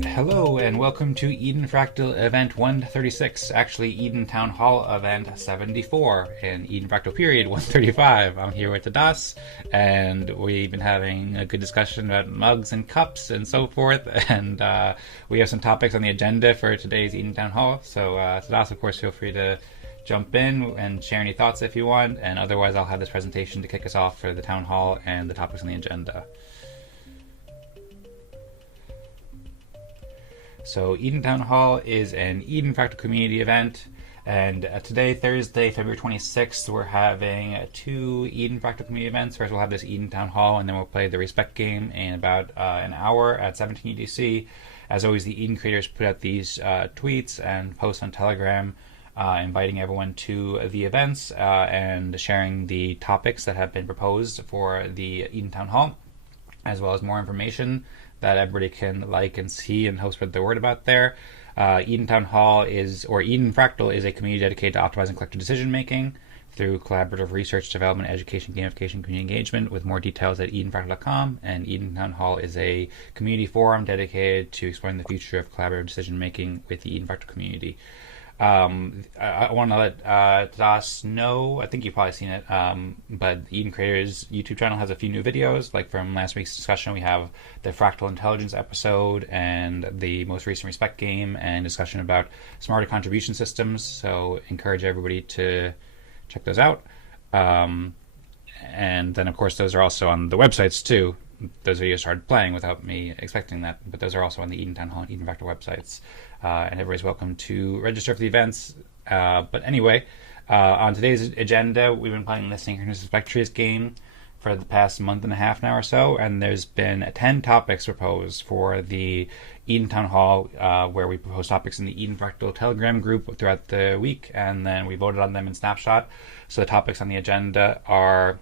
Alright, hello and welcome to Eden Fractal Event 136, actually Eden Town Hall Event 74, and Eden Fractal Period 135. I'm here with Tadas, and we've been having a good discussion about mugs and cups and so forth, and we have some topics on the agenda for today's Eden Town Hall, so Tadas, of course, feel free to jump in and share any thoughts if you want, and otherwise I'll have this presentation to kick us off for the Town Hall and the topics on the agenda. So Eden Town Hall is an Eden Fractal community event, and today, Thursday, February 26th, we're having two Eden Fractal community events. First, we'll have this Eden Town Hall, and then we'll play the Respect game in about an hour at 17 UTC. As always, the Eden creators put out these tweets and posts on Telegram, inviting everyone to the events and sharing the topics that have been proposed for the Eden Town Hall, as well as more information that everybody can like and see and help spread the word about there. Eden Town Hall or Eden Fractal is a community dedicated to optimizing collective decision making through collaborative research, development, education, gamification, community engagement, with more details at edenfractal.com. And Eden Town Hall is a community forum dedicated to exploring the future of collaborative decision making with the Eden Fractal community. I want to let Tadas know, I think you've probably seen it, but the Eden Creators YouTube channel has a few new videos. Like from last week's discussion, we have the Fractal Intelligence episode and the most recent Respect game and discussion about smarter contribution systems. So encourage everybody to check those out. And then, of course, those are also on the websites too. Those videos started playing without me expecting that, but those are also on the Eden Town Hall and Eden Fractal websites. And everybody's welcome to register for the events. But anyway, on today's agenda, we've been playing the Synchronous Respect Trees game for the past month and a half now or so, and there's been 10 topics proposed for the Eden Town Hall, where we propose topics in the Eden Fractal Telegram group throughout the week, and then we voted on them in Snapshot. So the topics on the agenda are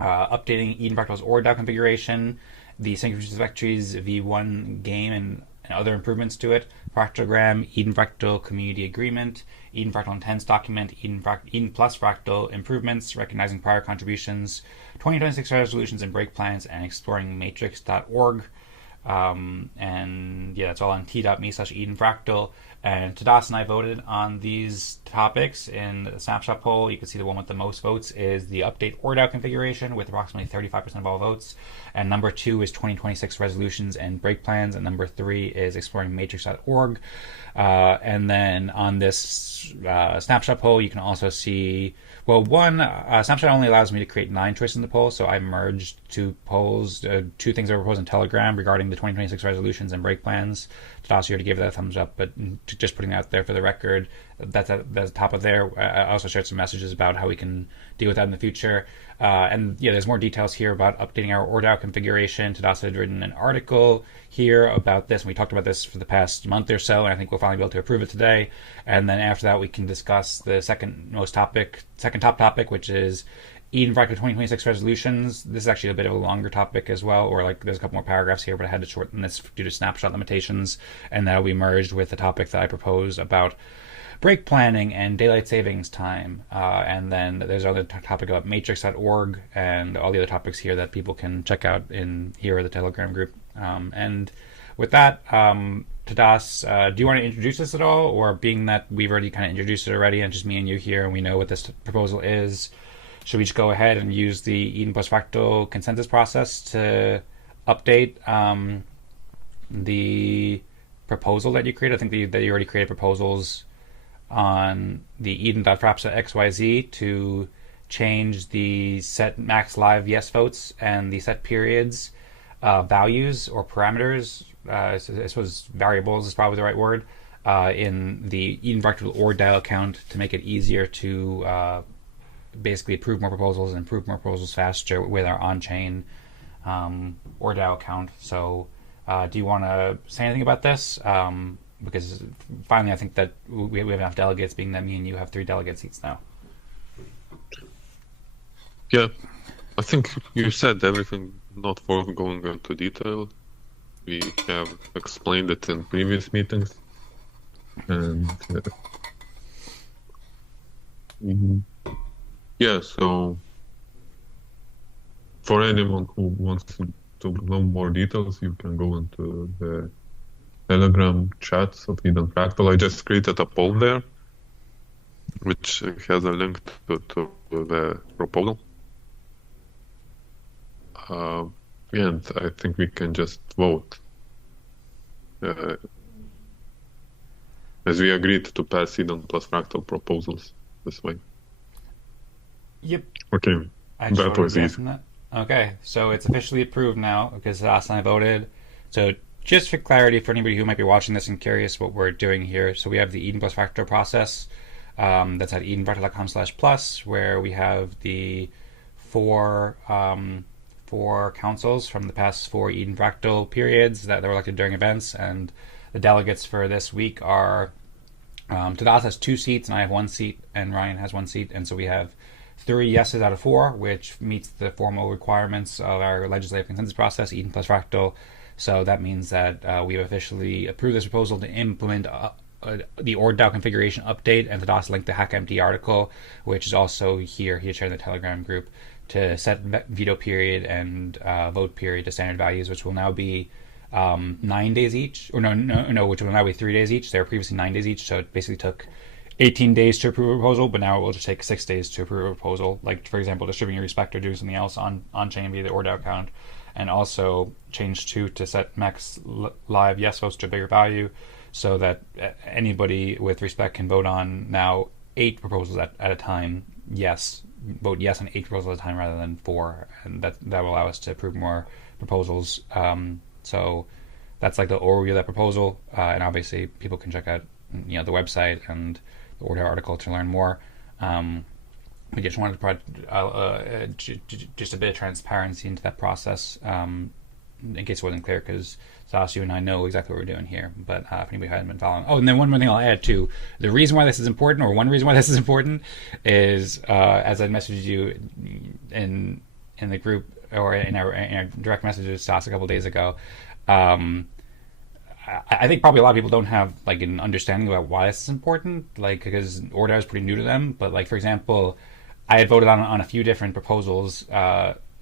updating Eden Fractal's ORDAO configuration, the Synchronous Respect Trees V1 game and other improvements to it, Fractalgram, Eden Fractal Community Agreement, Eden Fractal Intents Document, Eden Plus Fractal Improvements, Recognizing Prior Contributions, 2026 Resolutions and Break Plans, and exploring matrix.org. And yeah, that's all on t.me/Eden Fractal. And Tadas and I voted on these topics in the Snapshot poll. You can see the one with the most votes is the update ORDAO configuration with approximately 35% of all votes. And number 2 is 2026 resolutions and break plans. And number 3 is exploring matrix.org. And then on this Snapshot poll, you can also see, well, Snapshot only allows me to create 9 choices in the poll, so I merged 2 polls, 2 things that were proposed in Telegram regarding the 2026 resolutions and break plans. Tadas, you already gave that a thumbs up, but just putting that out there for the record, that's at the top of there. I also shared some messages about how we can deal with that in the future. And yeah, there's more details here about updating our ORDAO configuration. Tadas had written an article here about this, and we talked about this for the past month or so, and I think we'll finally be able to approve it today. And then after that, we can discuss the second top topic, which is Eden Fractal 2026 resolutions. This is actually a bit of a longer topic as well, or like there's a couple more paragraphs here, but I had to shorten this due to Snapshot limitations, and that'll be merged with the topic that I proposed about break planning and daylight savings time. And then there's another topic about matrix.org and all the other topics here that people can check out in here or the Telegram group. And with that, Tadas, do you want to introduce this at all? Or being that we've already kind of introduced it already and just me and you here and we know what this proposal is, should we just go ahead and use the Eden Plus Fractal consensus process to update the proposal that you created? I think that you already created proposals on the eden.frapsa XYZ to change the set max live yes votes and the set periods values or parameters. I suppose variables is probably the right word, in the Eden Fractal ORDAO account to make it easier to basically approve more proposals and approve more proposals faster with our on-chain ORDAO account. So do you want to say anything about this? Because finally I think that we have enough delegates, being that me and you have 3 delegate seats now. Yeah, I think you said everything, not worth going into detail. We have explained it in previous meetings. And yeah, so for anyone who wants to know more details, you can go into the Telegram chats of Eden Fractal. I just created a poll there, which has a link to the proposal. And I think we can just vote. As we agreed to pass Eden Plus Fractal proposals this way. Yep. Okay, that was easy. Okay, so it's officially approved now because last time I voted. So just for clarity for anybody who might be watching this and curious what we're doing here, so we have the Eden Plus Fractal process. That's at edenfractal.com/plus, where we have the four councils from the past 4 Eden Fractal periods that were elected during events, and the delegates for this week are Tadas has 2 seats, and I have 1 seat, and Ryan has 1 seat, and so we have 3 yeses out of 4, which meets the formal requirements of our legislative consensus process, Eden Plus Fractal. So that means that we have officially approved this proposal to implement the ORDAO configuration update, and Tadas linked the HackMT article, which is also here. He shared in the Telegram group to set veto period and vote period to standard values, which will now be 9 days each, or no, which will now be 3 days each. They were previously 9 days each, so it basically took 18 days to approve a proposal, but now it will just take 6 days to approve a proposal. Like, for example, distributing respect or doing something else on chain via the ORDAO account, and also change 2 to set max live yes votes to a bigger value, so that anybody with respect can vote on now 8 proposals at a time. Vote yes on 8 proposals at a time rather than 4, and that will allow us to approve more proposals. So that's like the overview of that proposal, and obviously people can check out the website and the ORDAO article to learn more. We just wanted to provide just a bit of transparency into that process, in case it wasn't clear, because Tadas, you and I know exactly what we're doing here, but if anybody hadn't been following. Oh, and then one more thing I'll add too. The reason why this is important, or one reason why this is important, is as I messaged you in the group, or in our direct messages to us a couple of days ago, I think probably a lot of people don't have like an understanding about why this is important, like, because ORDAO is pretty new to them. But like, for example, I had voted on a few different proposals,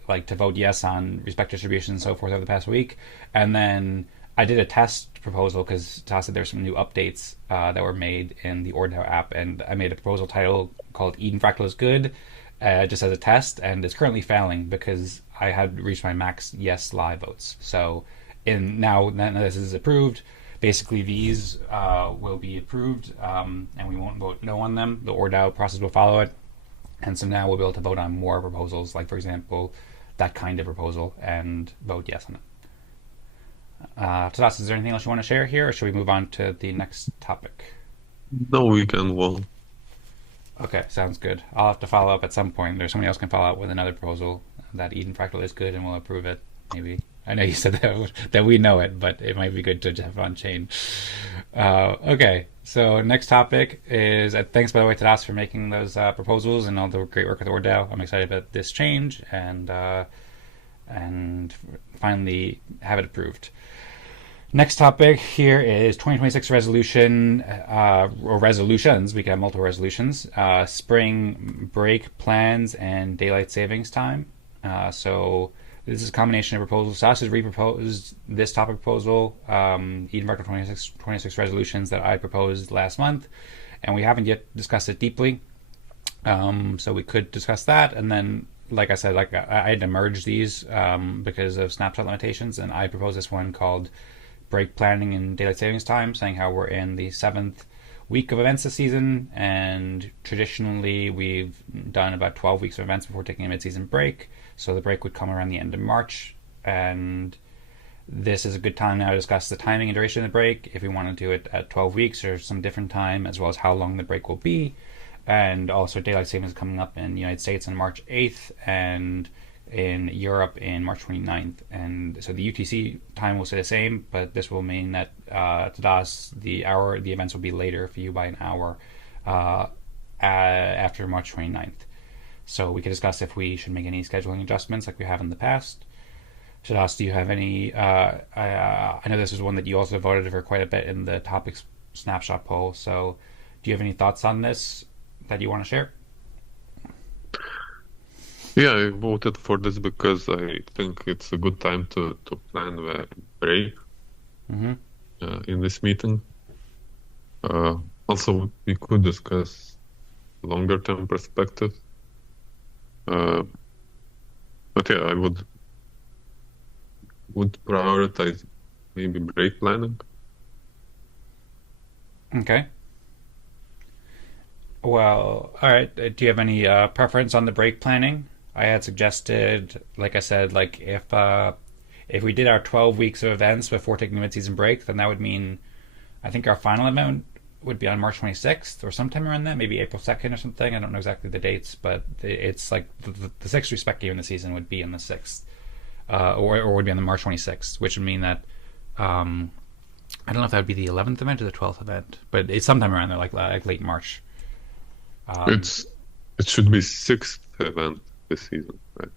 like to vote yes on respect distribution and so forth over the past week, and then I did a test proposal because Tadas said there's some new updates that were made in the ORDAO app, and I made a proposal title called Eden Fractal is good, just as a test, and it's currently failing because I had reached my max yes live votes. So now that this is approved, basically these will be approved, and we won't vote no on them. The ORDAO process will follow it, and so now we'll be able to vote on more proposals, like for example that kind of proposal, and vote yes on it. Tadas, is there anything else you want to share here, or should we move on to the next topic? No, we can well. Okay, sounds good. I'll have to follow up at some point. There's somebody else can follow up with another proposal that Eden Fractal is good and we'll approve it, maybe. I know you said that we know it, but it might be good to have on chain. Okay, so next topic is, thanks by the way to Tadas for making those proposals and all the great work with ORDAO. I'm excited about this change and finally have it approved. Next topic here is 2026 resolution, or resolutions. We can have multiple resolutions. Spring break plans and daylight savings time. So this is a combination of proposals. Tadas has re-proposed this topic proposal, Eden Fractal 26 resolutions that I proposed last month, and we haven't yet discussed it deeply. So we could discuss that, and then, like I said, I had to merge these because of snapshot limitations, and I proposed this one called break planning and daylight savings time, saying how we're in the 7th week of events this season, and traditionally we've done about 12 weeks of events before taking a mid-season break, so the break would come around the end of March, and this is a good time now to discuss the timing and duration of the break, if we want to do it at 12 weeks or some different time, as well as how long the break will be, and also daylight savings coming up in the United States on March 8th, and in Europe in March 29th, and so the UTC time will stay the same, but this will mean that Tadas, the events will be later for you by an hour after March 29th. So we can discuss if we should make any scheduling adjustments like we have in the past. Tadas, do you have any? I know this is one that you also voted for quite a bit in the topics snapshot poll. So do you have any thoughts on this that you want to share? Yeah, I voted for this because I think it's a good time to plan the break. Mm-hmm. in this meeting. Also, we could discuss longer term perspective. But yeah, I would prioritize maybe break planning. Okay. Well, all right. Do you have any preference on the break planning? I had suggested, like I said, like if we did our 12 weeks of events before taking a mid-season break, then that would mean I think our final event would be on March 26th or sometime around that, maybe April 2nd or something. I don't know exactly the dates, but it's like the sixth respect game in the season would be on the 6th, or would be on the March 26th, which would mean that I don't know if that would be the 11th event or the 12th event, but it's sometime around there, like late March. It should be sixth event this season, right?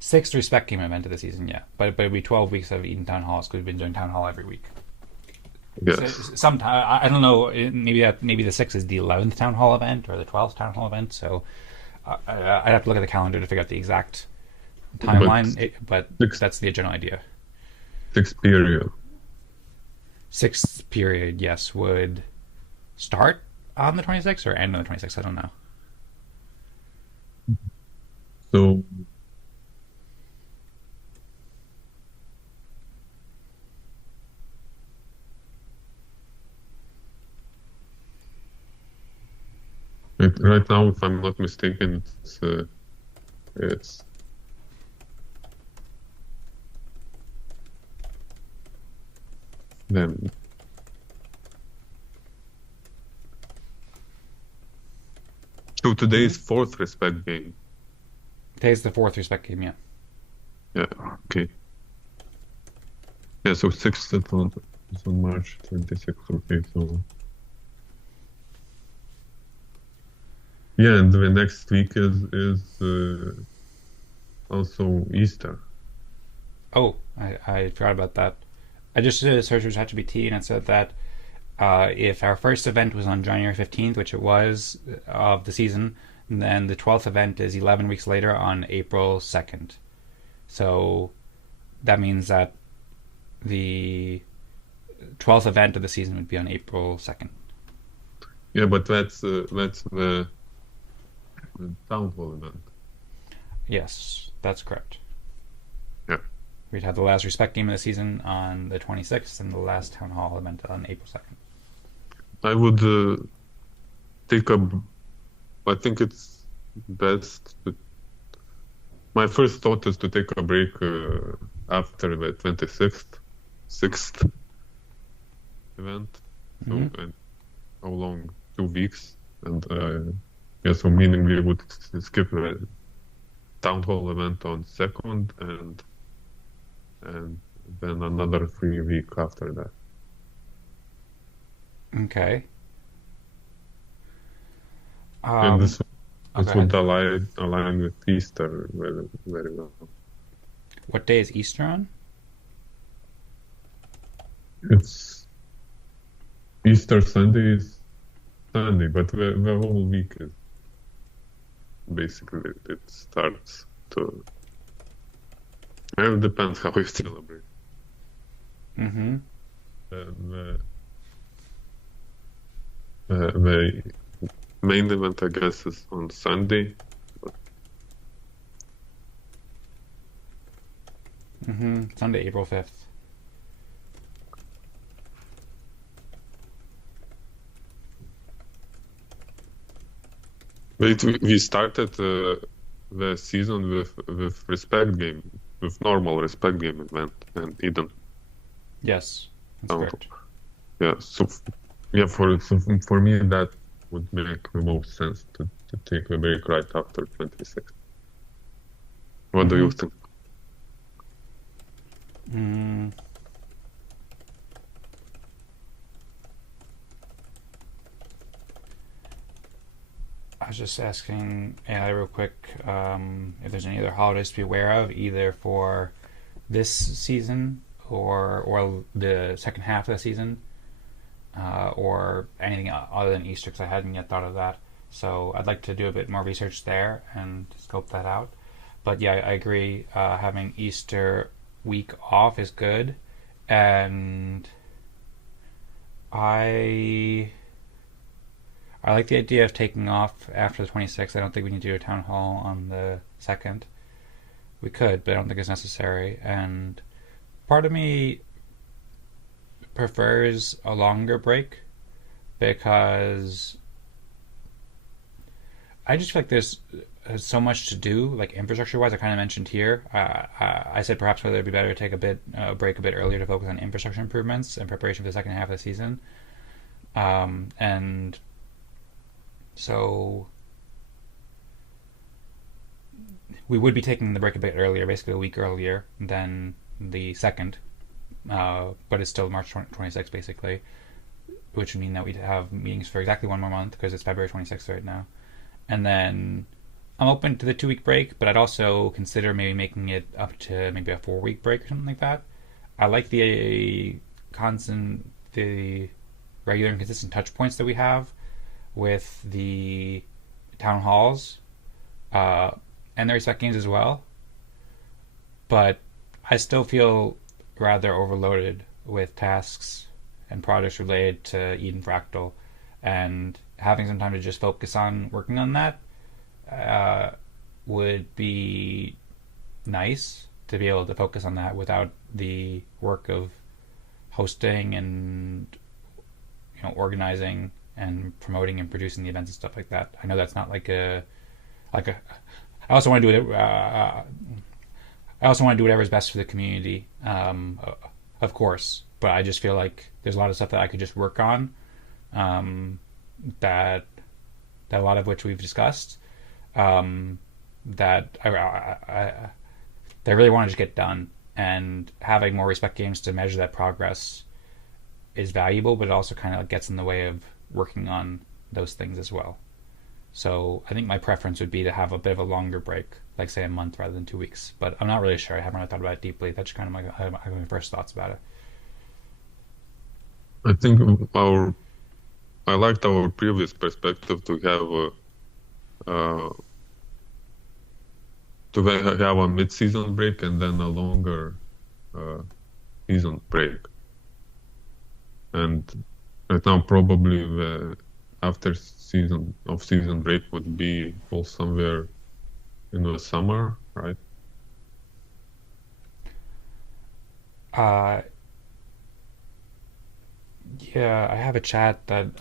Sixth respect game event of the season, yeah. But it'd be 12 weeks of Eden Town Halls because we've been doing Town Hall every week. Yes. Sometime I don't know. Maybe the 6th is the 11th Town Hall event or the 12th Town Hall event. So I'd have to look at the calendar to figure out the exact timeline. But that's the general idea. Sixth period. Sixth period, yes, would start on the 26th or end on the 26th. I don't know. So right now, if I'm not mistaken, it's then. So today is fourth respect game. Today's the fourth respect game, yeah. Yeah. Okay. Yeah. So sixth is on March 26th. Okay. So. Yeah, and the next week is also Easter. Oh, I forgot about that. I just did a search with ChatGPT and it said that if our first event was on January 15th, which it was of the season, then the 12th event is 11 weeks later on April 2nd. So that means that the 12th event of the season would be on April 2nd. Yeah, but that's the town hall event. Yes, that's correct. Yeah. We'd have the last respect game of the season on the 26th and the last town hall event on April 2nd. I would I think it's best my first thought is to take a break after the 6th event. So, and how long? 2 weeks. And yeah, so meaning we would skip the town hall event on 2nd and then another 3 week after that. Okay. And this would align with Easter very, very well. What day is Easter on? It's Easter Sunday is Sunday, but the whole week is basically it starts to. It depends how you celebrate. Mm-hmm. The main event, I guess, is on Sunday. Sunday, April 5th. We started the season with respect game, with normal respect game event and Eden. Yes, that's correct. Yeah, so yeah, for me that would make the most sense to take a break right after 26. What do you think? I was just asking AI real quick if there's any other holidays to be aware of, either for this season or the second half of the season, or anything other than Easter, because I hadn't yet thought of that. So I'd like to do a bit more research there and scope that out. But yeah, I agree. Having Easter week off is good, and I I like the idea of taking off after the 26th. I don't think we need to do a town hall on the 2nd. We could, but I don't think it's necessary. And part of me prefers a longer break because I just feel like there's so much to do, like infrastructure wise. I kind of mentioned here. I said perhaps whether it'd be better to take a break a bit earlier to focus on infrastructure improvements in preparation for the second half of the season. And so we would be taking the break a bit earlier, basically a week earlier than the second, but it's still March 26th, basically, which would mean that we'd have meetings for exactly one more month because it's February 26th right now. And then I'm open to the 2 week break, but I'd also consider maybe making it up to maybe a 4 week break or something like that. I like the regular and consistent touch points that we have with the town halls and the respect games as well. But I still feel rather overloaded with tasks and projects related to Eden Fractal, and having some time to just focus on working on that would be nice to be able to focus on that without the work of hosting and organizing and promoting and producing the events and stuff like that. I know that's not like a. I also want to do it. I also want to do whatever is best for the community, of course. But I just feel like there's a lot of stuff that I could just work on, that a lot of which we've discussed, that I really want to just get done. And having more respect games to measure that progress is valuable, but it also kind of gets in the way of working on those things as well. So I think my preference would be to have a bit of a longer break, like say a month rather than 2 weeks. But I'm not really sure. I haven't really thought about it deeply. That's kind of my first thoughts about it. I think I liked our previous perspective to have a mid-season break and then a longer season break. And right now, probably the after season break would be fall somewhere in the summer, right? Yeah, I have a chat that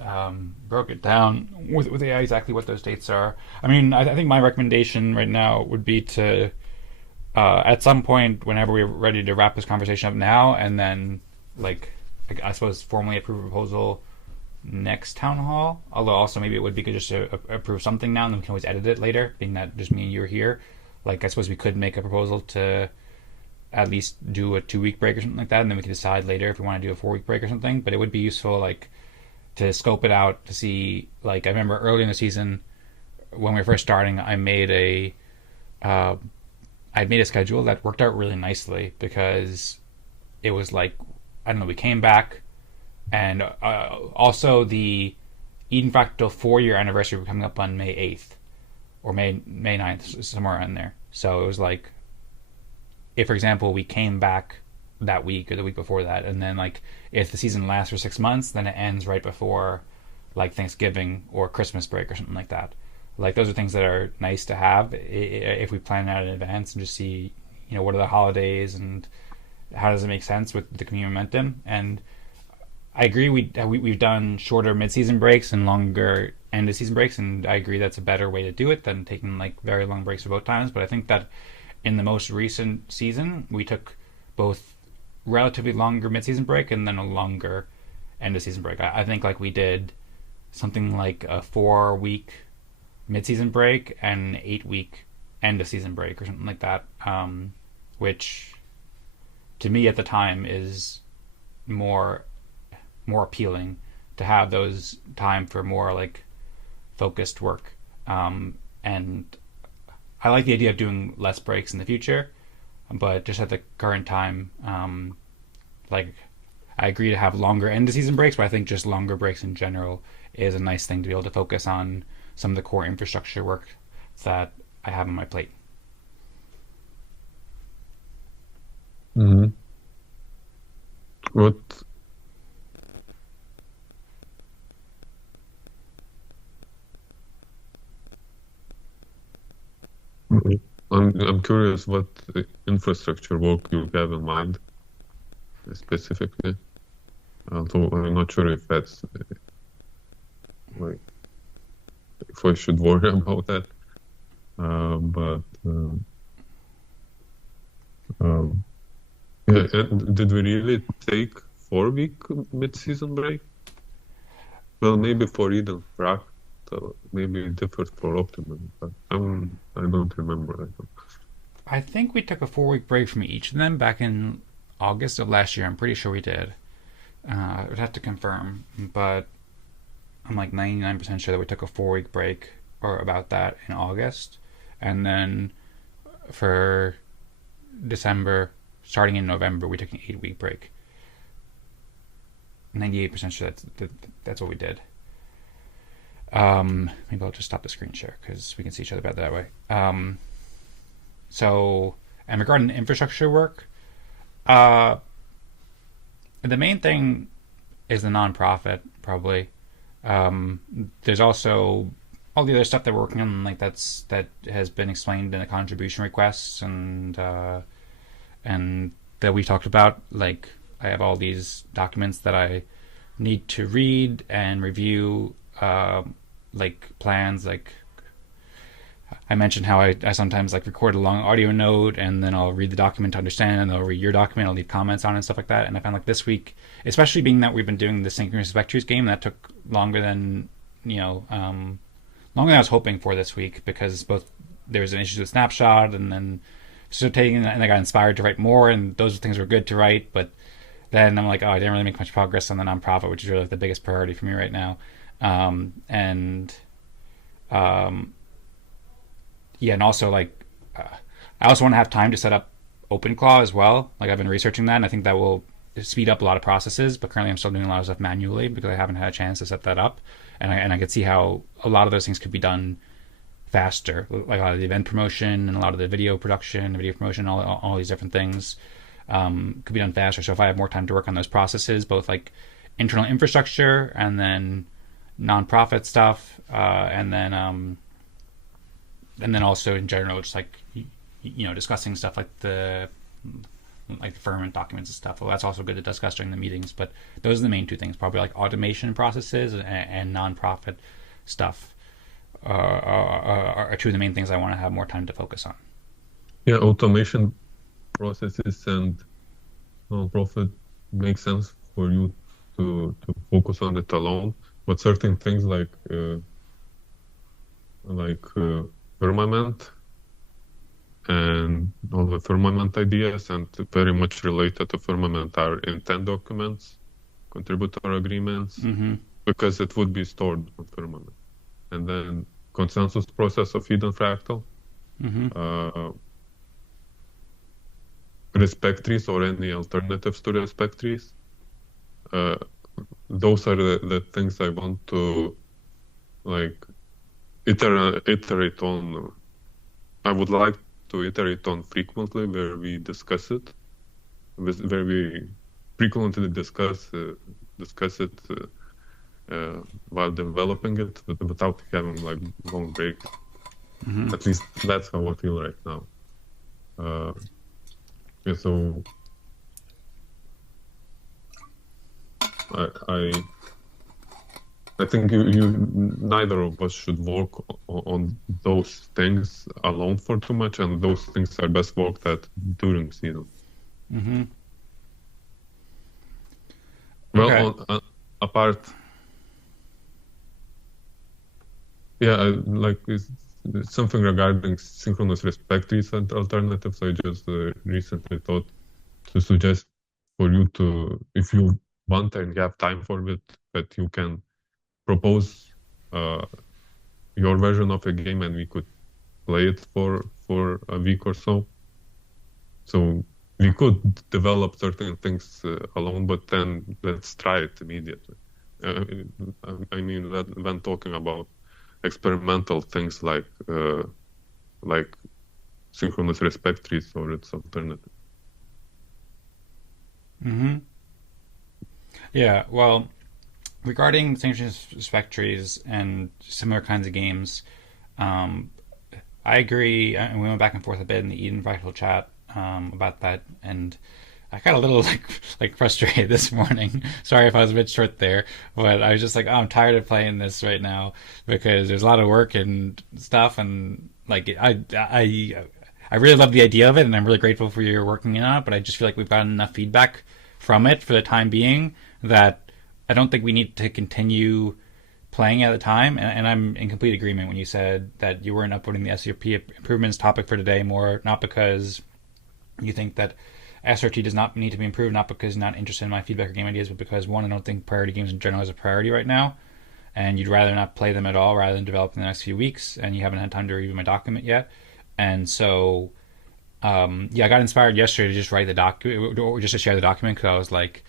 broke it down with AI exactly what those dates are. I mean, I think my recommendation right now would be to, at some point, whenever we're ready to wrap this conversation up now, and then, like, I suppose formally approve a proposal next town hall. Although also maybe it would be good just to approve something now, and then we can always edit it later, being that just me and you are here. Like, I suppose we could make a proposal to at least do a 2 week break or something like that, and then we can decide later if we want to do a 4 week break or something. But it would be useful, like, to scope it out to see. Like, I remember early in the season when we were first starting, I made a schedule that worked out really nicely because it was like, I don't know, we came back, and also the Eden Fractal 4 year anniversary was coming up on May 8th or May 9th, somewhere in there. So it was like, if, for example, we came back that week or the week before that, and then, like, if the season lasts for 6 months, then it ends right before, like, Thanksgiving or Christmas break or something like that. Like, those are things that are nice to have if we plan out in advance and just see, what are the holidays and how does it make sense with the community momentum. And I agree we've done shorter mid-season breaks and longer end-of-season breaks, and I agree that's a better way to do it than taking, like, very long breaks for both times. But I think that in the most recent season, we took both relatively longer mid-season break and then a longer end-of-season break. I think, like, we did something like a 4 week mid-season break and an 8 week end-of-season break or something like that, which to me at the time is more appealing to have those time for more, like, focused work. And I like the idea of doing less breaks in the future, but just at the current time, like, I agree to have longer end of season breaks, but I think just longer breaks in general is a nice thing to be able to focus on some of the core infrastructure work that I have on my plate. Mm-hmm. What I'm curious what infrastructure work you have in mind specifically. Although I'm not sure if that's like if I should worry about that. But um, yeah, and did we really take 4 week mid-season break? Well, maybe for Eden Fractal, maybe it differs for Optimum, but I don't remember right now. I think we took a 4 week break from each of them back in August of last year. I'm pretty sure we did. I would have to confirm, but I'm like 99% sure that we took a 4 week break or about that in August. And then for December, starting in November, we took an 8 week break. 98% sure that's what we did. Maybe I'll just stop the screen share because we can see each other better that way. So, and regarding infrastructure work, uh, the main thing is the nonprofit, probably. There's also all the other stuff that we're working on, like that has been explained in the contribution requests and that we talked about. Like I have all these documents that I need to read and review, like plans. Like I mentioned how I sometimes like record a long audio note and then I'll read the document to understand, and I'll read your document, I'll leave comments on it and stuff like that. And I found like this week, especially being that we've been doing the Synchronous Respect Trees game, that took longer than longer than I was hoping for this week, because both there was an issue with Snapshot and then so taking, and I got inspired to write more, and those things were good to write, but then I'm like, oh, I didn't really make much progress on the nonprofit, which is really like the biggest priority for me right now. And yeah, and also like I also want to have time to set up OpenClaw as well. Like I've been researching that, and I think that will speed up a lot of processes. But currently, I'm still doing a lot of stuff manually because I haven't had a chance to set that up, and I could see how a lot of those things could be done faster, like a lot of the event promotion and a lot of the video production, video promotion, all these different things could be done faster. So if I have more time to work on those processes, both like internal infrastructure and then nonprofit stuff, and then also in general, just like discussing stuff like the firmament documents and stuff. Well, that's also good to discuss during the meetings. But those are the main two things, probably like automation processes and nonprofit stuff are two of the main things I want to have more time to focus on. Yeah, automation processes and nonprofit make sense for you to focus on it alone, but certain things like firmament and all the firmament ideas and very much related to firmament are intent documents, contributor agreements, because it would be stored on firmament. And then consensus process of Eden Fractal, respect trees or any alternatives to respect trees. Those are the things I want to like iterate on. I would like to iterate on frequently, where we discuss it, where we frequently discuss it while developing it, without having like long breaks. At least that's how I feel right now. Yeah, so I think neither of us should work on those things alone for too much, and those things are best worked at during season. Well, Okay. apart, yeah, like it's something regarding synchronous respect trees and alternatives. I just recently thought to suggest for you to, if you want and have time for it, that you can propose your version of a game and we could play it for a week or so. So we could develop certain things alone, but then let's try it immediately. I mean, when talking about experimental things like synchronous respect trees or its alternative. Yeah, well, regarding synchronous respect trees and similar kinds of games, I agree, and we went back and forth a bit in the Eden Fractal chat about that, and I got a little like frustrated this morning. Sorry if I was a bit short there, but I was just like, oh, I'm tired of playing this right now because there's a lot of work and stuff, and like I really love the idea of it, and I'm really grateful for your working on it. But I just feel like we've gotten enough feedback from it for the time being that I don't think we need to continue playing at the time. And I'm in complete agreement when you said that you weren't upvoting the SRP improvements topic for today more, not because you think that SRT does not need to be improved, not because you're not interested in my feedback or game ideas, but because, one, I don't think priority games in general is a priority right now, and you'd rather not play them at all rather than develop in the next few weeks, and you haven't had time to review my document yet. And so, yeah, I got inspired yesterday to just write the document, or just to share the document, because I was like,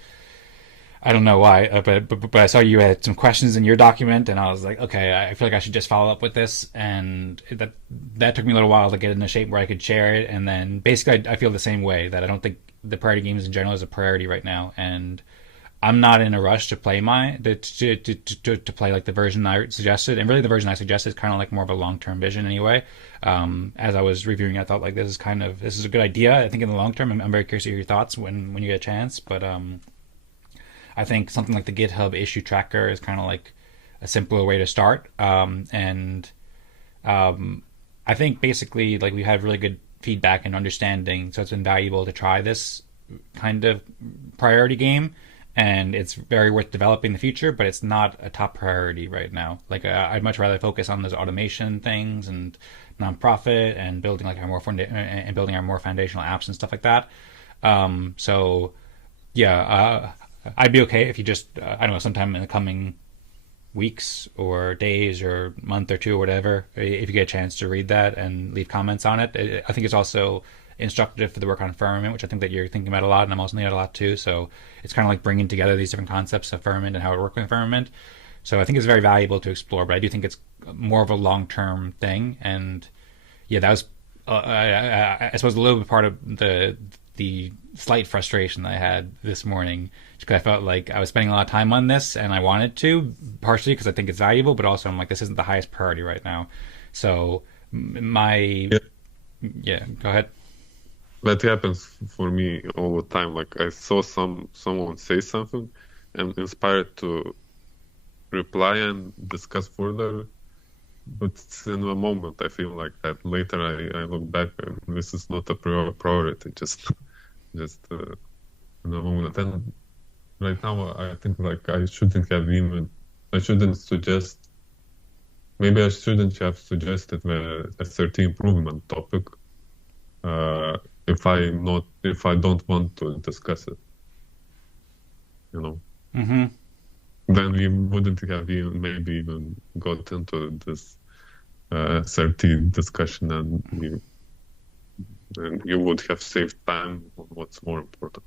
I don't know why, but I saw you had some questions in your document, and I was like, okay, I feel like I should just follow up with this, and that took me a little while to get in a shape where I could share it, and then basically I feel the same way, that I don't think the priority games in general is a priority right now, and I'm not in a rush to play to play like the version I suggested, and really the version I suggested is kind of like more of a long term vision anyway. As I was reviewing, I thought like this is a good idea. I think in the long term, I'm very curious to hear your thoughts when you get a chance, but I think something like the GitHub issue tracker is kind of like a simpler way to start. And I think basically like we had really good feedback and understanding, so it's been valuable to try this kind of priority game. And it's very worth developing in the future, but it's not a top priority right now. Like I'd much rather focus on those automation things and nonprofit and building like building our more foundational apps and stuff like that. So yeah, I'd be okay if you just I don't know, sometime in the coming weeks or days or month or two or whatever, if you get a chance to read that and leave comments on it. I think it's also instructive for the work on firmament, which I think that you're thinking about a lot, and I'm also thinking about a lot too. So it's kind of like bringing together these different concepts of firmament and how it works with firmament. So I think it's very valuable to explore, but I do think it's more of a long-term thing. And yeah, that was I suppose a little bit part of the slight frustration that I had this morning, because I felt like I was spending a lot of time on this and I wanted to, partially because I think it's valuable, but also I'm like, this isn't the highest priority right now. So yeah, go ahead. That happens for me all the time. Like I saw someone say something and inspired to reply and discuss further, but in the moment I feel like that. Later I look back and this is not a priority, just in the moment. And right now I think like I shouldn't suggest, maybe I shouldn't have suggested the SRT improvement topic if I don't want to discuss it, you know. Mm-hmm. Then we wouldn't have even got into this SRT discussion, and you would have saved time on what's more important.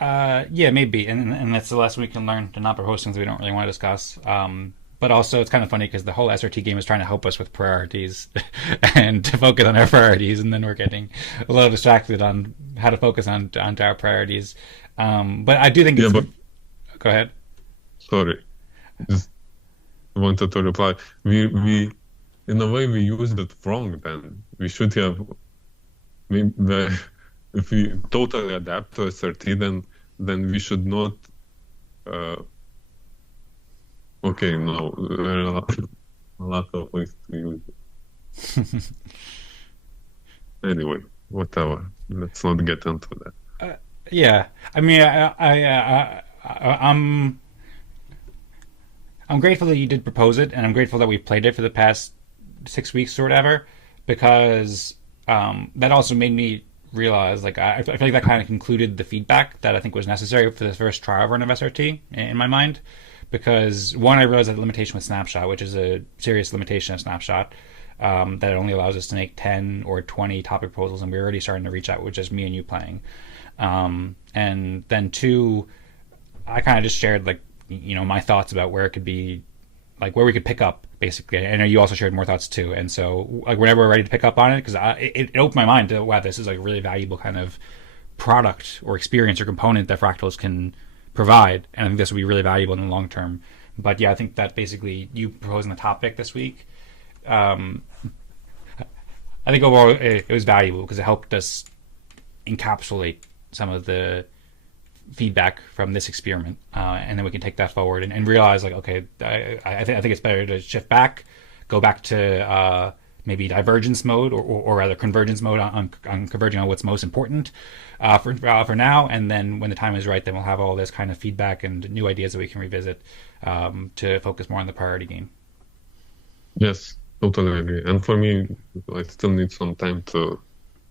Yeah, maybe, and that's the lesson we can learn, to not propose things we don't really want to discuss. But also, it's kind of funny because the whole SRT game is trying to help us with priorities and to focus on our priorities, and then we're getting a little distracted on how to focus onto our priorities. But I do think it's... but Go ahead. Sorry, just wanted to reply. We in a way we used it wrong. Then we should have. If we totally adapt to SRT, then we should not. Okay, no, there are a lot of ways to use it. Anyway, whatever. Let's not get into that. Yeah, I mean, I'm grateful that you did propose it, and I'm grateful that we played it for the past 6 weeks or whatever, because that also made me realize, like, I feel like that kind of concluded the feedback that I think was necessary for the first trial run of SRT in my mind. Because one, I realized that the limitation with Snapshot, which is a serious limitation of Snapshot, that it only allows us to make 10 or 20 topic proposals, and we're already starting to reach out with just me and you playing. And then two, I kind of just shared, like, you know, my thoughts about where it could be, like where we could pick up, basically. I know you also shared more thoughts too. And so, like, whenever we're ready to pick up on it, because it opened my mind to, wow, this is like a really valuable kind of product or experience or component that Fractals can provide, and I think this will be really valuable in the long term. But yeah, I think that basically you proposing the topic this week I think overall it was valuable because it helped us encapsulate some of the feedback from this experiment, and then we can take that forward and realize like, okay, I think it's better to shift back, go back to maybe divergence mode or rather convergence mode on converging on what's most important for now, and then when the time is right, then we'll have all this kind of feedback and new ideas that we can revisit to focus more on the priority game. Yes, totally agree. And for me, I still need some time to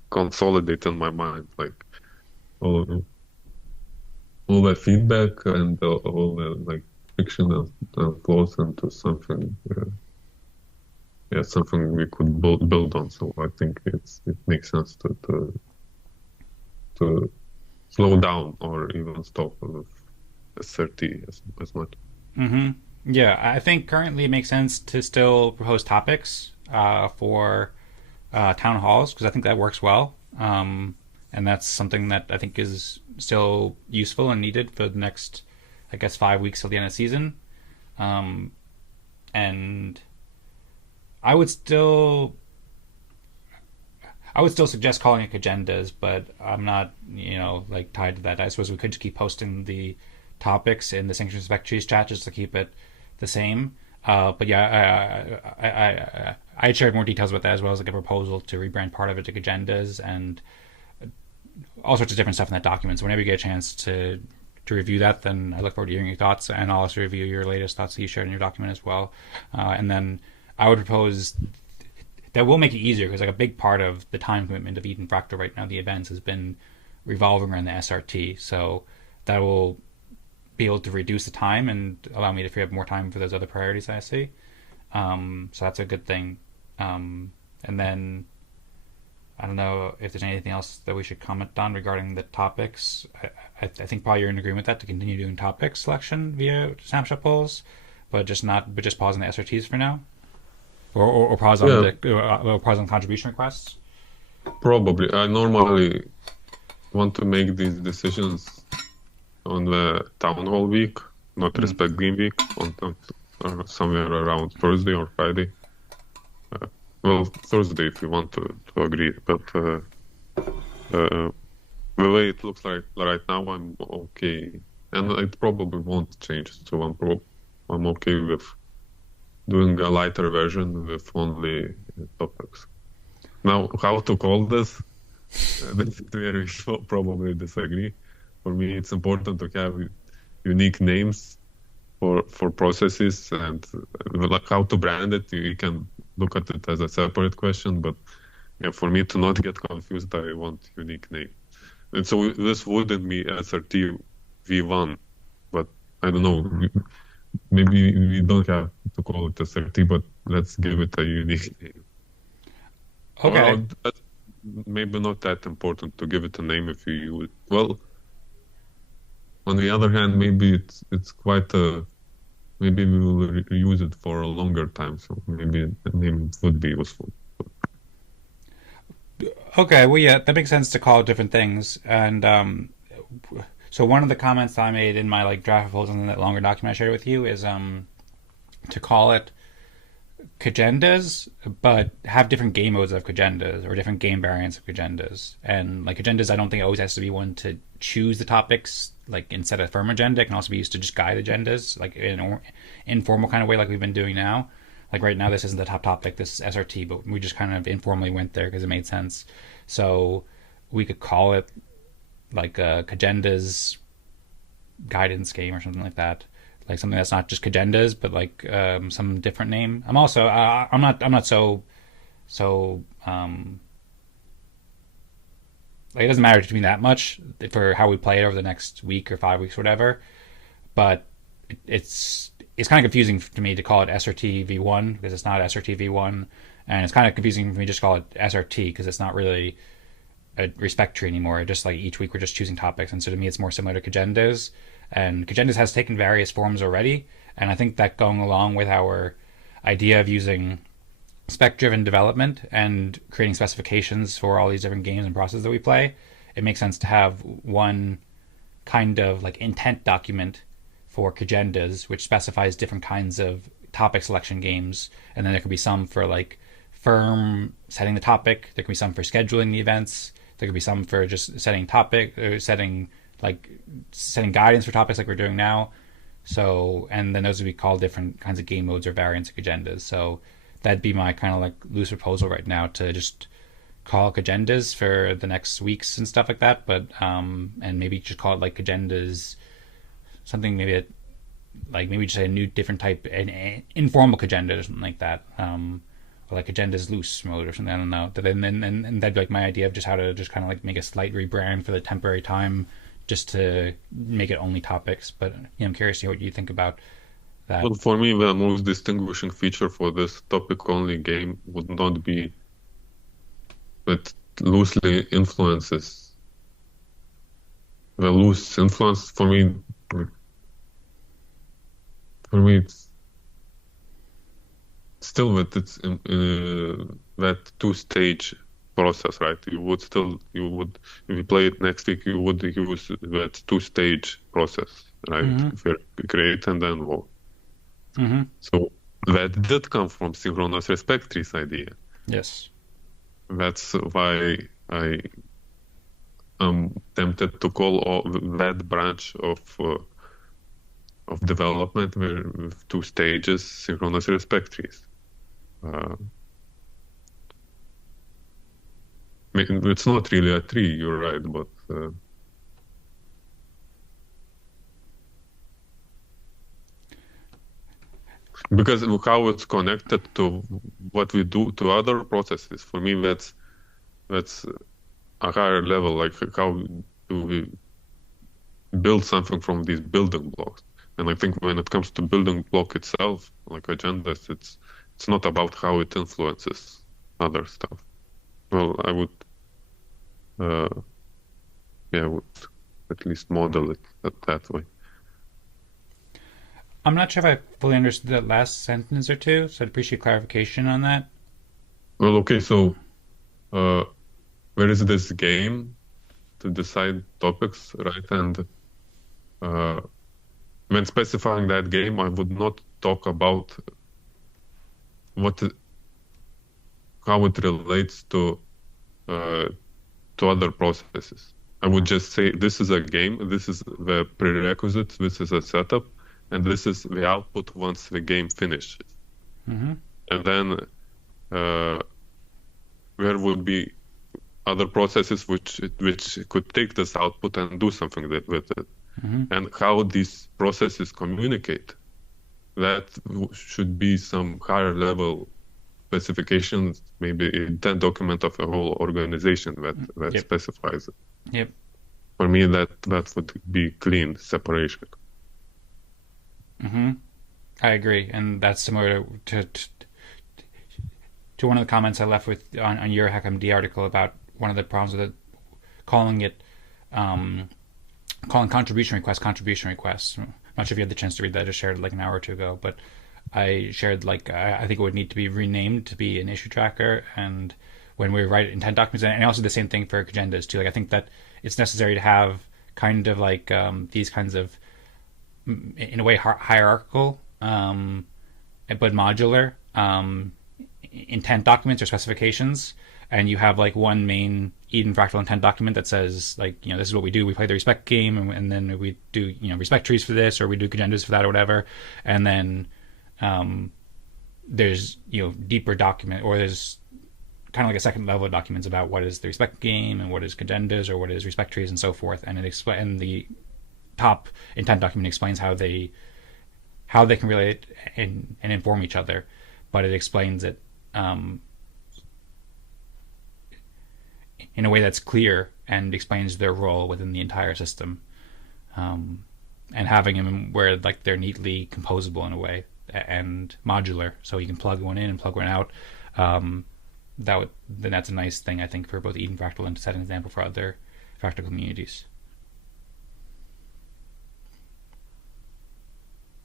consolidate in my mind, like all that feedback and all the like friction and flaws into something. Something we could build on. So I think it makes sense to slow down or even stop with SRT as much. Mm-hmm. Yeah, I think currently it makes sense to still propose topics for town halls because I think that works well. And that's something that I think is still useful and needed for the next, I guess, 5 weeks till the end of the season. And I would still suggest calling it Cagendas, but I'm not, like tied to that. I suppose we could just keep posting the topics in the Synchronous Respect Trees chat just to keep it the same. But yeah, I shared more details about that as well as like a proposal to rebrand part of it to Cagendas and all sorts of different stuff in that document. So whenever you get a chance to review that, then I look forward to hearing your thoughts, and I'll also review your latest thoughts that you shared in your document as well. And then I would propose that will make it easier because like a big part of the time commitment of Eden Fractal right now, the events, has been revolving around the SRT. So that will be able to reduce the time and allow me to free up more time for those other priorities I see. So that's a good thing. And then I don't know if there's anything else that we should comment on regarding the topics. I think probably you're in agreement with that to continue doing topic selection via snapshot polls, but just pausing the SRTs for now, or pause on pause on contribution requests. Probably, I normally want to make these decisions on the town hall week, not respect game week, on somewhere around Thursday or Friday. Well, Thursday if you want to agree, but the way it looks like right now, I'm okay, and it probably won't change. So I'm okay with doing a lighter version with only topics. Now, how to call this? Where we will probably disagree. For me, it's important to have unique names for processes, and like how to brand it. You can look at it as a separate question, but yeah, for me to not get confused, I want unique name. And so this wouldn't be SRT V1, but I don't know. Maybe we don't have to call it SRT, but let's give it a unique name. Okay. Maybe not that important to give it a name if you use it. Well, on the other hand, maybe it's quite a... Maybe we will use it for a longer time, so maybe the name would be useful. Okay, well, yeah, that makes sense to call it different things. And so one of the comments I made in my like draft proposal in that longer document I shared with you is to call it Cagendas, but have different game modes of Cagendas or different game variants of Cagendas. And like Cagendas, I don't think it always has to be one to choose the topics, like instead of firm agenda. It can also be used to just guide agendas, like in an informal kind of way, like we've been doing now. Like right now, this isn't the top topic, this is SRT, but we just kind of informally went there because it made sense. So we could call it like a Cagendas guidance game or something like that. Like something that's not just Cagendas, but like some different name. I'm also I'm not so like it doesn't matter to me that much for how we play it over the next week or 5 weeks or whatever. But it's kind of confusing to me to call it SRT V1 because it's not SRT V1, and it's kind of confusing for me to just call it SRT because it's not really a respect tree anymore. Just like each week we're just choosing topics, and so to me it's more similar to Cagendas. And Cagendas has taken various forms already, and I think that going along with our idea of using spec-driven development and creating specifications for all these different games and processes that we play, it makes sense to have one kind of like intent document for Cagendas, which specifies different kinds of topic selection games, and then there could be some for like firm setting the topic. There can be some for scheduling the events. There could be some for just setting topic, or setting guidance for topics like we're doing now. So, and then those would be called different kinds of game modes or variants of Cagendas. So that'd be my kind of like loose proposal right now, to just call Cagendas for the next weeks and stuff like that. But and maybe just call it like Cagendas something, maybe just a new different type, an informal Cagenda or something like that. Or like Cagendas loose mode or something. I don't know. And that'd be like my idea of just how to just kind of like make a slight rebrand for the temporary time, just to make it only topics. But I'm curious to hear what you think about that. Well, for me, the most distinguishing feature for this topic-only game would not be that loosely influences. The loose influence for me, it's still that it's that two-stage process, right? You would, if you play it next week, you would use that two-stage process, right? If you create and then vote. So that did come from Synchronous Respect Trees idea. Yes. That's why I am tempted to call that branch of development with two stages Synchronous Respect Trees. It's not really a tree, you're right, but because how it's connected to what we do to other processes, for me that's a higher level. Like, how do we build something from these building blocks? And I think when it comes to building block itself, like agendas, it's not about how it influences other stuff. Well, I would at least model it that way. I'm not sure if I fully understood that last sentence or two, so I'd appreciate clarification on that. Well, okay, so there is this game to decide topics, right? And when specifying that game, I would not talk about how it relates to other processes. I would just say, this is a game, this is the prerequisite, this is a setup, and this is the output once the game finishes. And then there would be other processes which could take this output and do something with it. And how these processes communicate, that should be some higher level specifications, maybe intent document of a whole organization that specifies it. Yep. For me, that would be clean separation. I agree, and that's similar to one of the comments I left with on your HackMD article about one of the problems with it, calling contribution requests. I'm not sure if you had the chance to read that. I just shared it like an hour or two ago, but I shared I think it would need to be renamed to be an issue tracker. And when we write intent documents, and also the same thing for Cagendas too. Like, I think that it's necessary to have kind of like these kinds of, in a way, hierarchical but modular intent documents or specifications. And you have like one main Eden Fractal intent document that says, like, this is what we do. We play the respect game, and then we do, respect trees for this, or we do Cagendas for that, or whatever. And then there's, deeper document, or there's kind of like a second level of documents about what is the respect game and what is Cagendas or what is respect trees and so forth. And and the top intent document explains how they can relate and inform each other, but it explains it in a way that's clear and explains their role within the entire system, and having them where like they're neatly composable in a way and modular, so you can plug one in and plug one out. Then that's a nice thing, I think, for both Eden Fractal and to set an example for other Fractal communities.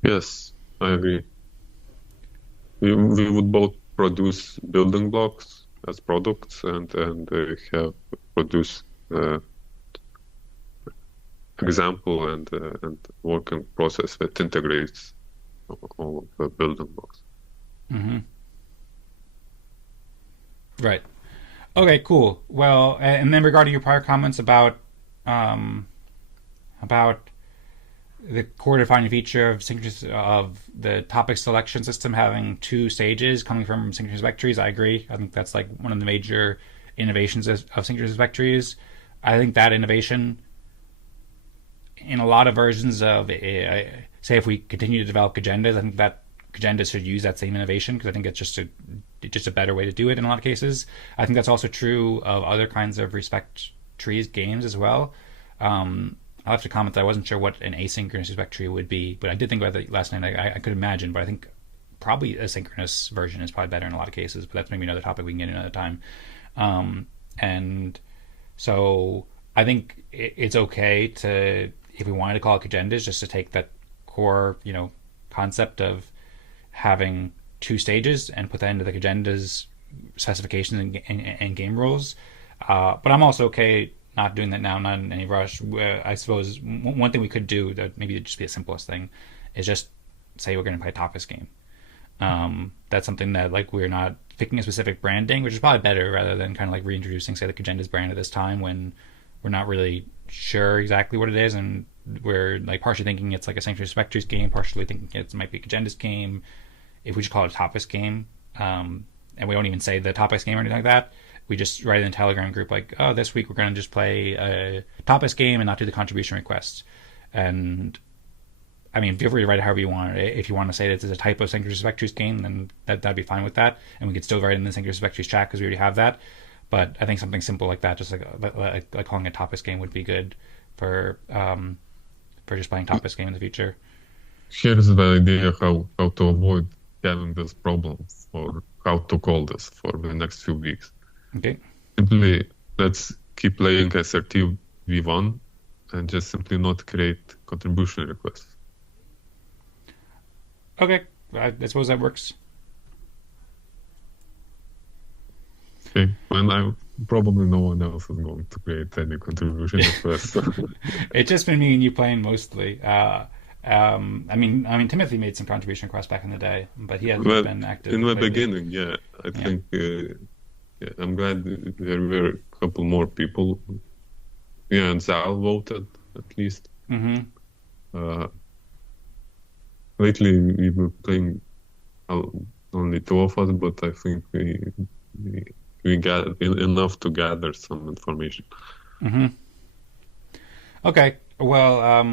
Yes, I agree. We would both produce building blocks as products and have produce example and working process that integrates all of the building blocks. Right. Okay, cool. Well, and then regarding your prior comments um, about the core defining feature of the topic selection system having two stages coming from synchronous respect trees, I agree. I think that's like one of the major innovations of synchronous respect trees. I think that innovation in a lot of versions of, say, if we continue to develop Cagendas, I think that Cagendas should use that same innovation because I think it's just a better way to do it in a lot of cases. I think that's also true of other kinds of respect trees games as well. I'll have to comment that I wasn't sure what an asynchronous respect tree would be, but I did think about that last night. I could imagine, but I think probably a synchronous version is probably better in a lot of cases. But that's maybe another topic we can get another time. And so I think it's okay to, if we wanted to call it Cagendas, just to take that core, concept of having two stages and put that into the Cagendas specifications and game rules. But I'm also okay not doing that now, not in any rush. I suppose one thing we could do that maybe it'd just be the simplest thing is just say we're going to play a topics game. That's something that like we're not picking a specific branding, which is probably better rather than kind of like reintroducing say the Cagendas brand at this time when we're not really sure exactly what it is, and we're like partially thinking it's like a Synchronous Respect Trees game, partially thinking it might be a Cagendas game. If we just call it a topics game, and we don't even say the topics game or anything like that, we just write in the Telegram group like, oh, this week we're going to just play a topics game and not do the contribution requests. And I mean, feel free to write it however you want. If you want to say that it's a type of Synchronous Respect Trees game, then that'd be fine with that. And we could still write in the Synchronous Respect Trees chat because we already have that. But I think something simple like that, just like calling it a topics game, would be good for just playing topics game in the future. Here's the idea how to avoid having this problem, or how to call this for the next few weeks. Okay. Simply, let's keep playing assertive V1 and just simply not create contribution requests. Okay. I suppose that works. Okay, and probably no one else is going to create any contribution requests. It's just been me and you playing mostly. Timothy made some contribution requests back in the day, but he hasn't been active in the lately. beginning, yeah. I think I'm glad there were a couple more people. Yeah, and Zal voted at least. Mm-hmm. Lately, we were playing only two of us, but I think we got enough to gather some information. Mm-hmm. Okay. Well,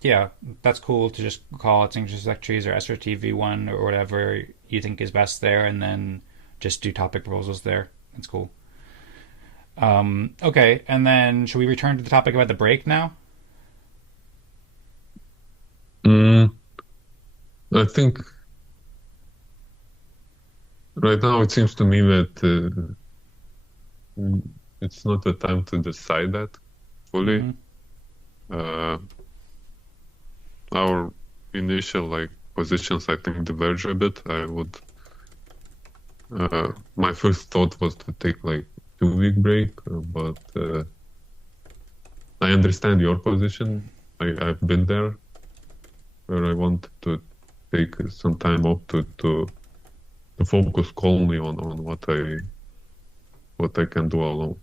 yeah, that's cool to just call it Synchronous Respect Trees or SRTV1 or whatever you think is best there, and then just do topic proposals there. That's cool. Okay, and then should we return to the topic about the break now? I think right now it seems to me that it's not the time to decide that fully. Mm-hmm. Our initial positions, I think, diverge a bit. My first thought was to take 2-week break, but I understand your position. I've been there, where I want to take some time off to focus calmly on what I can do alone.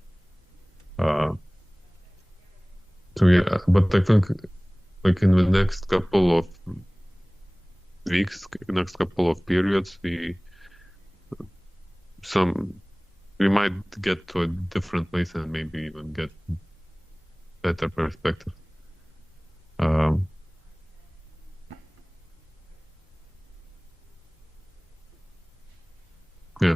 So yeah, but I think in the next couple of weeks, next couple of periods, we might get to a different place and maybe even get better perspective. Yeah.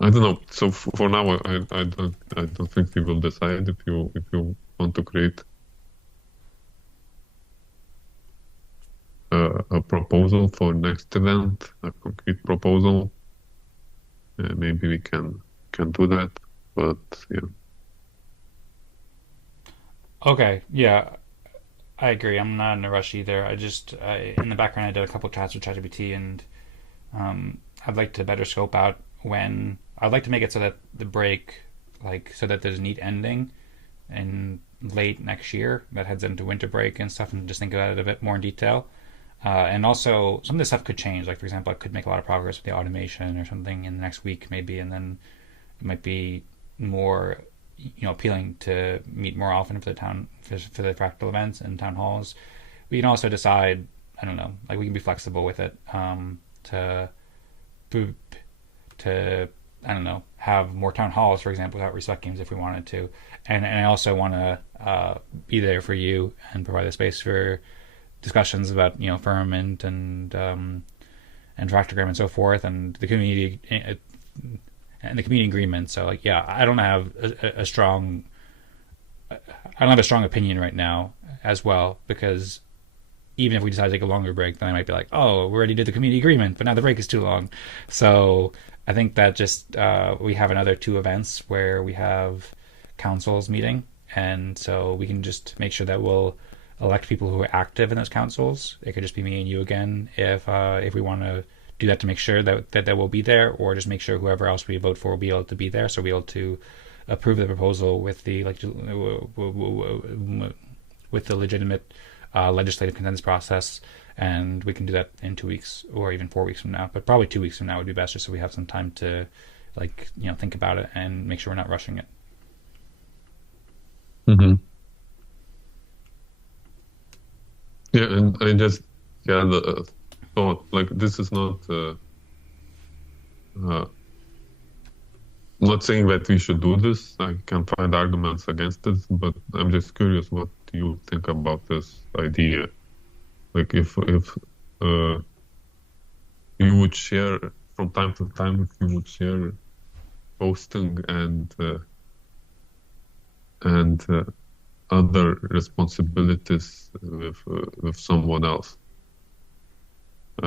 I don't know. So for now, I don't think we will decide if you want to create a proposal for next event, a concrete proposal. Maybe we can do that, but yeah. Okay, yeah, I agree. I'm not in a rush either. In the background, I did a couple chats with ChatGPT, and I'd like to better scope out when I'd like to make it so that the break, so that there's a neat ending in late next year that heads into winter break and stuff, and just think about it a bit more in detail. And also, some of this stuff could change. Like, for example, I could make a lot of progress with the automation or something in the next week, maybe, and then it might be more, appealing to meet more often for for the fractal events and town halls. We can also decide, I don't know, like we can be flexible with it, to to I don't know, have more town halls, for example, without respect games if we wanted to. And I also want to be there for you and provide a space for discussions about firmament and Fractalgram and so forth, and the community and the community agreement. So like, yeah, I don't have a strong opinion right now as well, because even if we decide to take a longer break, then I might be like, oh, we already did the community agreement, but now the break is too long. So I think that just we have another 2 events where we have councils meeting, and so we can just make sure that we'll elect people who are active in those councils. It could just be me and you again if we want to do that, to make sure that we'll be there, or just make sure whoever else we vote for will be able to be there, so we'll be able to approve the proposal with the legitimate legislative consensus process. And we can do that in 2 weeks or even 4 weeks from now, but probably 2 weeks from now would be best, just so we have some time to think about it and make sure we're not rushing it. Mm-hmm. Yeah, and I just had a thought, like, this is not saying that we should do this. I can find arguments against it, but I'm just curious what you think about this idea. Like, if you would share from time to time, if you would share hosting and other responsibilities with someone else.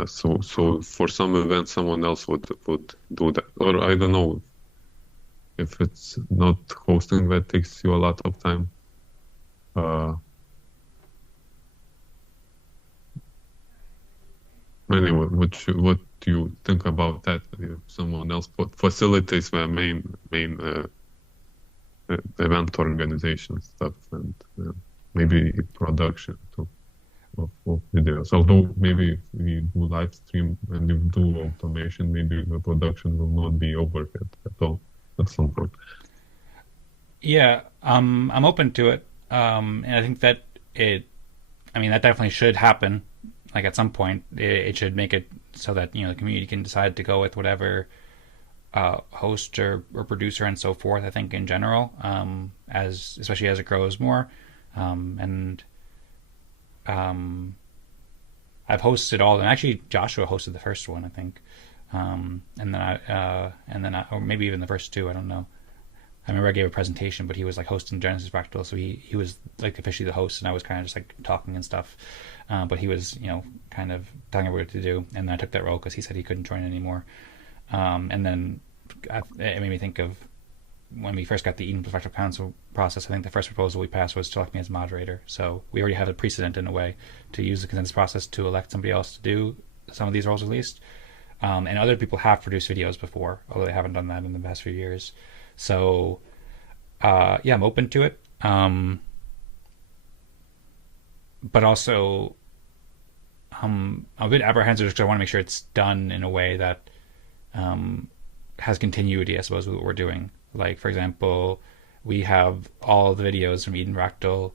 So for some events, someone else would do that, or I don't know if it's not hosting that takes you a lot of time. Anyway, what do you think about that? If someone else facilitates the main event organization stuff, and maybe production too of videos. Although maybe if we do live stream and you do automation, maybe the production will not be overhead at all at some point. Yeah, I'm open to it, and I think that that definitely should happen. Like, at some point, it should make it so that the community can decide to go with whatever host or producer and so forth. I think in general, especially as it grows more, and I've hosted all of them. Actually, Joshua hosted the first one, I think, and then I, or maybe even the first 2. I don't know. I remember I gave a presentation, but he was like hosting Genesis Fractal, so he was like officially the host, and I was kind of just like talking and stuff. But he was kind of telling everybody what to do, and then I took that role because he said he couldn't join anymore. And then it made me think of when we first got the Eden Plus Fractal Council process. I think the first proposal we passed was to elect me as moderator. So we already have a precedent in a way to use the consensus process to elect somebody else to do some of these roles at least. And other people have produced videos before, although they haven't done that in the past few years. So yeah, I'm open to it. But also I'm a bit apprehensive because I want to make sure it's done in a way that has continuity, I suppose, with what we're doing. Like, for example, we have all the videos from Eden Fractal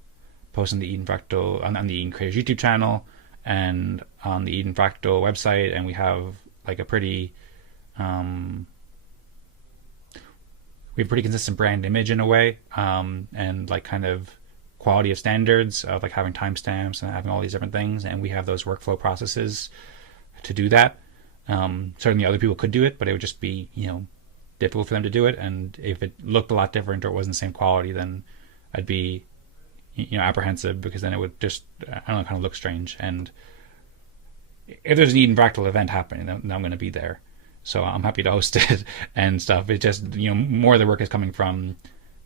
posted on the Eden Fractal on the Eden Creators YouTube channel and on the Eden Fractal website, and we have like a pretty consistent brand image in a way, and like kind of quality of standards of like having timestamps and having all these different things, and we have those workflow processes to do that. Certainly other people could do it, but it would just be difficult for them to do it, and if it looked a lot different or it wasn't the same quality, then I'd be apprehensive, because then it would just, I don't know, kind of look strange. And if there's an Eden Fractal event happening, then I'm going to be there, so I'm happy to host it and stuff. It just, more of the work is coming from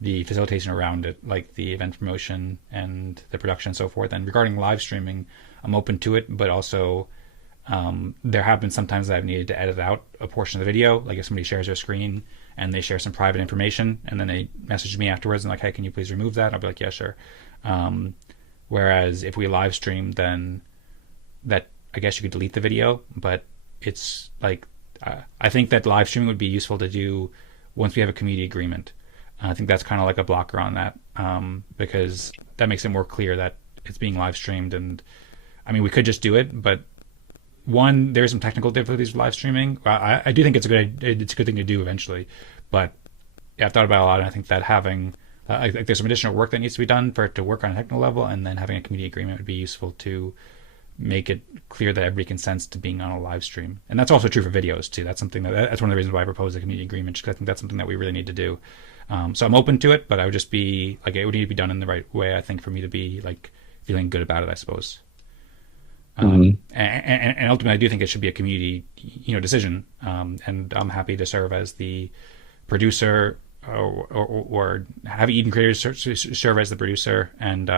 the facilitation around it, like the event promotion and the production and so forth. And regarding live streaming, I'm open to it, but also there have been sometimes that I've needed to edit out a portion of the video. Like if somebody shares their screen and they share some private information and then they message me afterwards and like, hey, can you please remove that? I'll be like, yeah, sure. Whereas if we live stream, then that I guess you could delete the video, but it's like I think that live streaming would be useful to do once we have a community agreement. I think that's kind of like a blocker on that, because that makes it more clear that it's being live streamed. And I mean, we could just do it, but one, there's some technical difficulties with live streaming. I do think it's a good thing to do eventually, but yeah, I've thought about it a lot, and I think that having like there's some additional work that needs to be done for it to work on a technical level, and then having a community agreement would be useful to make it clear that everybody consents to being on a live stream. And that's also true for videos too. That's something that's one of the reasons why I propose a community agreement, because I think that's something that we really need to do. So I'm open to it, but I would just be like, it would need to be done in the right way, I think, for me to be like feeling good about it, I suppose. And ultimately, I do think it should be a community, decision. And I'm happy to serve as the producer, or have Eden creators serve as the producer and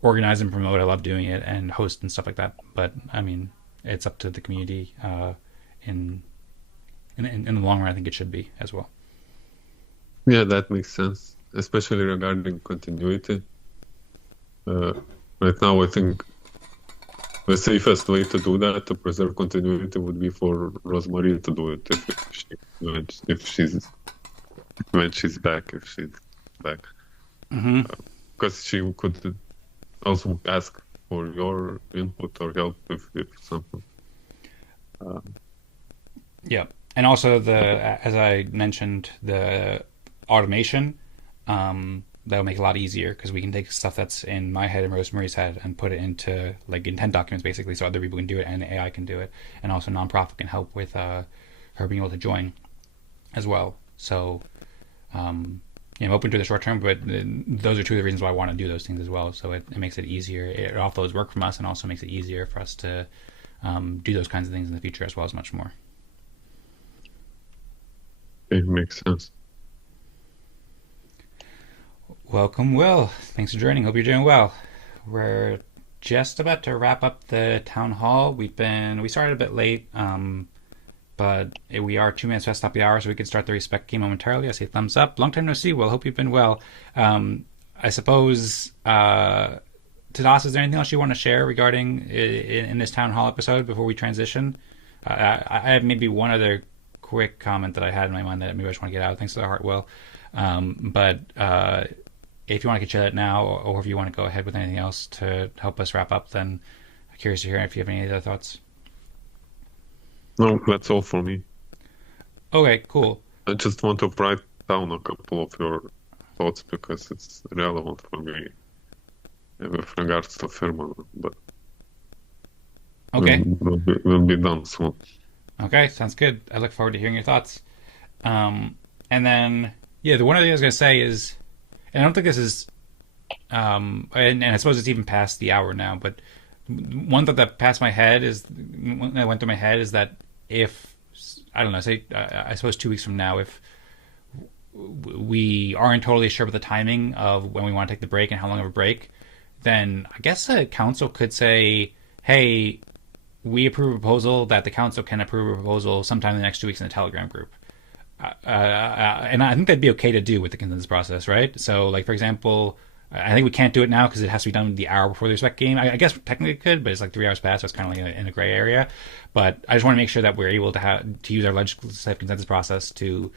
organize and promote. I love doing it, and host and stuff like that. But I mean, it's up to the community in the long run. I think it should be as well. Yeah, that makes sense, especially regarding continuity. Right now, I think the safest way to do that, to preserve continuity, would be for Rosemary to do it when she's back. Because she could also ask for your input or help if something. Yeah, and also as I mentioned, the automation. That'll make it a lot easier, because we can take stuff that's in my head and Rosemary's head and put it into like intent documents, basically, so other people can do it and AI can do it, and also nonprofit can help with her being able to join as well. So I'm open to the short term, but those are two of the reasons why I want to do those things as well. So it makes it easier. It offloads work from us, and also makes it easier for us to do those kinds of things in the future, as well as much more. It makes sense. Welcome, Will. Thanks for joining. Hope you're doing well. We're just about to wrap up the town hall. We started a bit late, but we are 2 minutes past top of the hour, so we can start the respect game momentarily. I say thumbs up. Long time no see, Will. Hope you've been well. I suppose, Tadas, is there anything else you want to share regarding in this town hall episode before we transition? I have maybe one other quick comment that I had in my mind that maybe I just want to get out. Thanks to the heart, Will. But if you want to share that now, or if you want to go ahead with anything else to help us wrap up, then I'm curious to hear if you have any other thoughts. No, that's all for me. Okay, cool. I just want to write down a couple of your thoughts, because it's relevant for me with regards to Firma, but okay, we'll be done soon. Okay, sounds good. I look forward to hearing your thoughts. And then, the one other thing I was going to say is, and I don't think this is, and I suppose it's even past the hour now, but one thought that passed my head when I went through my head is that if, I don't know, say, I suppose 2 weeks from now, if we aren't totally sure about the timing of when we want to take the break and how long of a break, then I guess the council could say, hey, we approve a proposal, that the council can approve a proposal sometime in the next 2 weeks in the Telegram group. And I think that'd be okay to do with the consensus process, right? So, like, for example, I think we can't do it now because it has to be done the hour before the respect game. I guess technically it could, but it's like 3 hours past, so it's kind of like in a gray area. But I just want to make sure that we're able to use our legislative consensus process to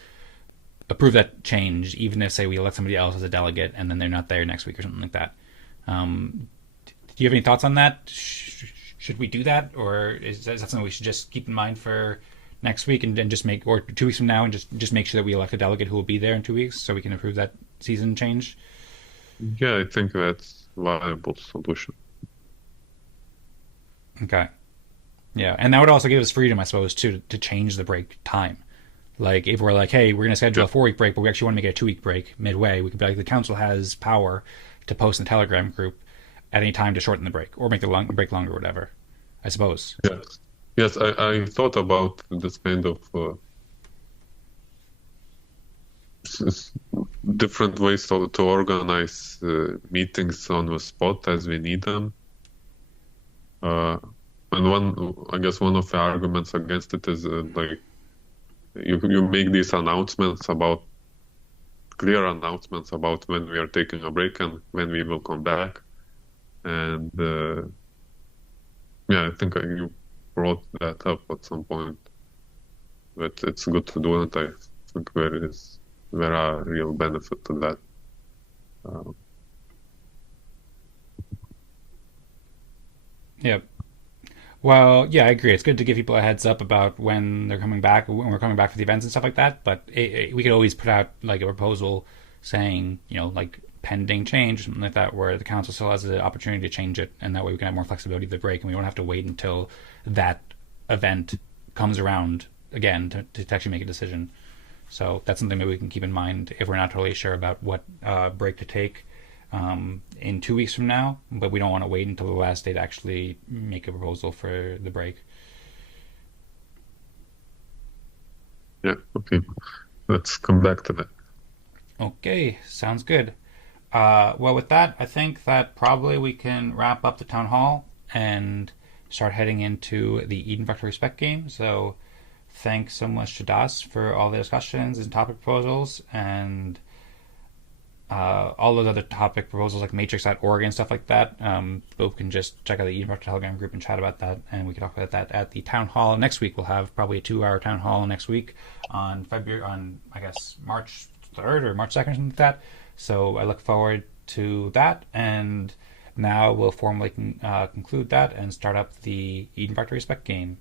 approve that change, even if, say, we elect somebody else as a delegate and then they're not there next week or something like that. Do you have any thoughts on that? Should we do that, or is that something we should just keep in mind for next week and just make, or 2 weeks from now, and just make sure that we elect a delegate who will be there in 2 weeks so we can approve that season change? Yeah, I think that's a viable solution. Okay. Yeah, and that would also give us freedom, I suppose, to change the break time. Like, if we're like, hey, we're going to schedule a 4-week break, but we actually want to make it a 2-week break midway, we could be like, the council has power to post in the Telegram group at any time to shorten the break or make the break longer or whatever, I suppose. Yes, I thought about this kind of different ways to organize meetings on the spot as we need them. And I guess one of the arguments against it is like you make these clear announcements about when we are taking a break and when we will come back. And yeah, I think you brought that up at some point, but it's good to do it. I think there are real benefit to that. Yep. Well, yeah, I agree. It's good to give people a heads up about when they're coming back, when we're coming back for the events and stuff like that. But we could always put out like a proposal saying, like pending change or something like that, where the council still has the opportunity to change it, and that way we can have more flexibility of the break, and we don't have to wait until that event comes around again to actually make a decision. So that's something that we can keep in mind if we're not totally sure about what break to take in 2 weeks from now, but we don't want to wait until the last day to actually make a proposal for the break. Yeah, okay. Let's come back to that. Okay, sounds good. Well, with that, I think that probably we can wrap up the town hall and start heading into the Eden Fractal Respect game. So, thanks so much to Das for all the discussions and topic proposals, and all those other topic proposals like matrix.org and stuff like that. Both can just check out the Eden Fractal Telegram group and chat about that, and we can talk about that at the town hall next week. We'll have probably a 2-hour town hall next week on I guess March 3rd or March 2nd or something like that. So I look forward to that, and now we'll formally conclude that and start up the Eden Fractal Respect game.